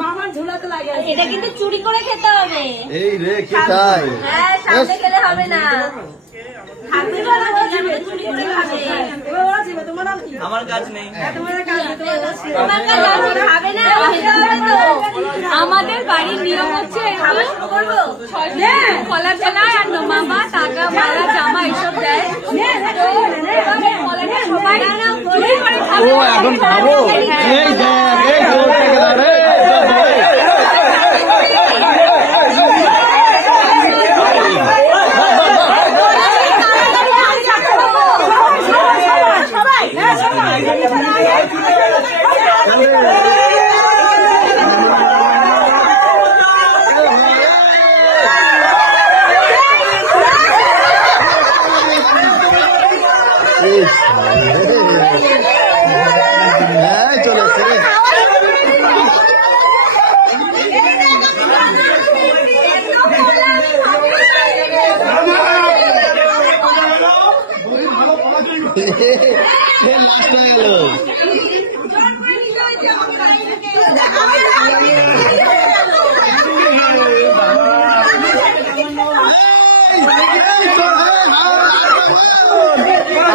মামার ঝোলাতে লাগে এটা কিন্তু চুরি করে খেতে হবে। এই রে কে খায়? হ্যাঁ সামনে খেলে হবে না। থাকতে পারো চুরি করে খাবে। আমার কাজ নেই। তোমার কাজ খাবে না তো। আমাদের বাড়ির নিয়ম হচ্ছে কলা চালায় আর মামা টাকা মালা জামা এসব দেয়। সবাই ও এখন খাবো। এই দেখ এই জোর থেকে ধরে চলে আসছে রে।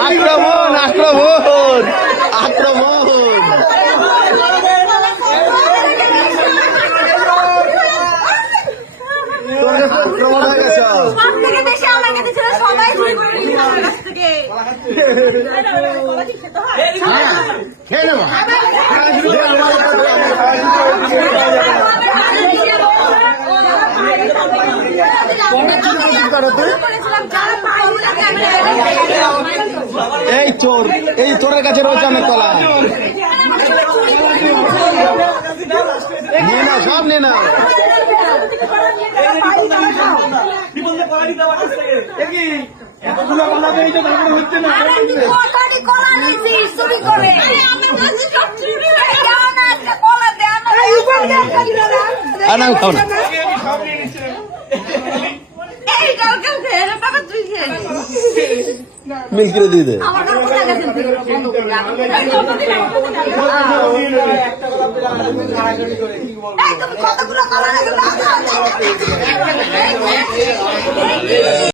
আক্রমণ আক্রমণ আক্রমণ আক্রমণ হয়ে গেছে। খেয়ে নেবো এই চোর এই চোরের কাছে রয়েছে অনেক কলা। নিয়ে নাও সব নিয়ে নাও। আনাও খাও না মিল করে দিয়ে দে। কতগুলো